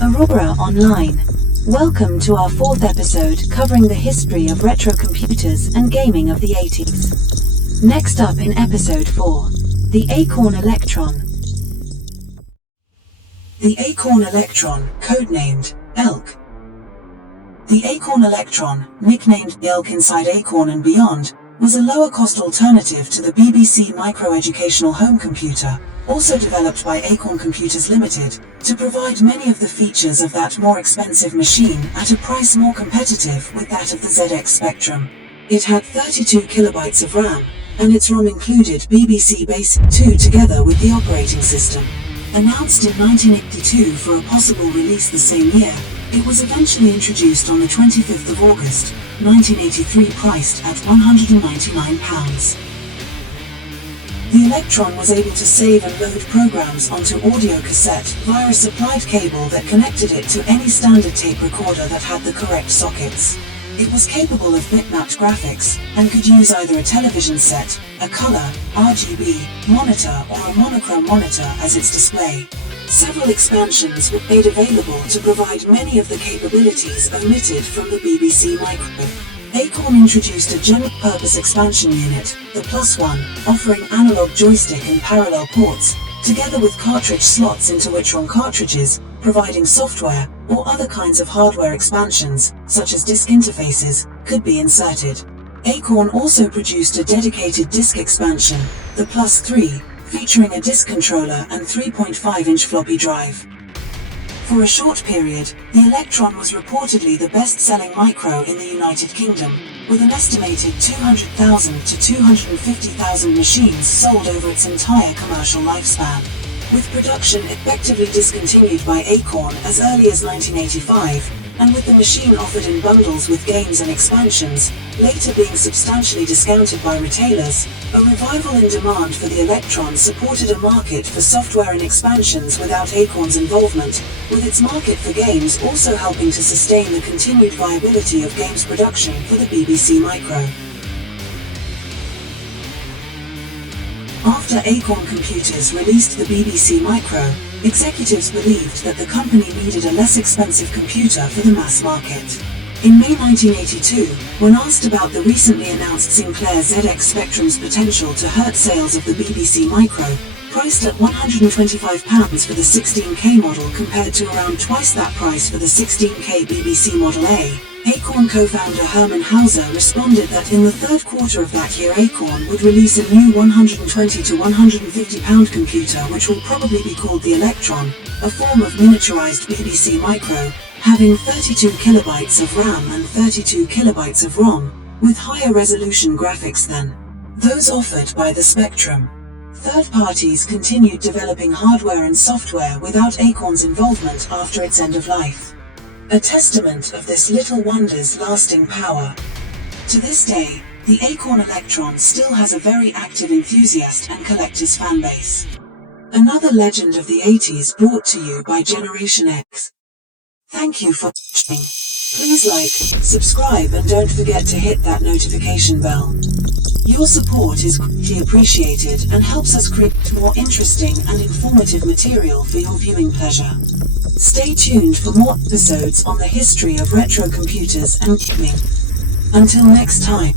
Aurora Online. Welcome to our fourth episode covering the history of retro computers and gaming of the 80s. Next up in episode 4, the Acorn Electron. The Acorn Electron, codenamed ELK. The Acorn Electron, nicknamed ELK inside Acorn and Beyond, was a lower-cost alternative to the BBC micro-educational home computer, also developed by Acorn Computers Limited, to provide many of the features of that more expensive machine at a price more competitive with that of the ZX Spectrum. It had 32 kilobytes of RAM, and its ROM included BBC Basic 2 together with the operating system. Announced in 1982 for a possible release the same year, it was eventually introduced on the 25th of August, 1983, priced at £199. The Electron was able to save and load programs onto audio cassette via a supplied cable that connected it to any standard tape recorder that had the correct sockets. It was capable of bitmapped graphics, and could use either a television set, a color, RGB, monitor or a monochrome monitor as its display. Several expansions were made available to provide many of the capabilities omitted from the BBC Micro. Acorn introduced a general-purpose expansion unit, the Plus One, offering analog joystick and parallel ports, together with cartridge slots into which ROM cartridges, providing software or other kinds of hardware expansions, such as disk interfaces, could be inserted. Acorn also produced a dedicated disk expansion, the Plus 3, featuring a disk controller and 3.5-inch floppy drive. For a short period, the Electron was reportedly the best-selling micro in the United Kingdom, with an estimated 200,000 to 250,000 machines sold over its entire commercial lifespan. With production effectively discontinued by Acorn as early as 1985, and with the machine offered in bundles with games and expansions, later being substantially discounted by retailers, a revival in demand for the Electron supported a market for software and expansions without Acorn's involvement, with its market for games also helping to sustain the continued viability of games production for the BBC Micro. After Acorn Computers released the BBC Micro, executives believed that the company needed a less expensive computer for the mass market. In May 1982, when asked about the recently announced Sinclair ZX Spectrum's potential to hurt sales of the BBC Micro, priced at £125 for the 16K model compared to around twice that price for the 16K BBC Model A, Acorn co-founder Herman Hauser responded that in the third quarter of that year Acorn would release a new £120 to £150 computer which will probably be called the Electron, a form of miniaturized BBC Micro, having 32 kilobytes of RAM and 32 kilobytes of ROM, with higher resolution graphics than those offered by the Spectrum. Third parties continued developing hardware and software without Acorn's involvement after its end of life. A testament of this little wonder's lasting power. To this day, the Acorn Electron still has a very active enthusiast and collectors fanbase. Another legend of the 80s brought to you by Generation X. Thank you for watching. Please like, subscribe and don't forget to hit that notification bell. Your support is greatly appreciated and helps us create more interesting and informative material for your viewing pleasure. Stay tuned for more episodes on the history of retro computers and gaming. Until next time.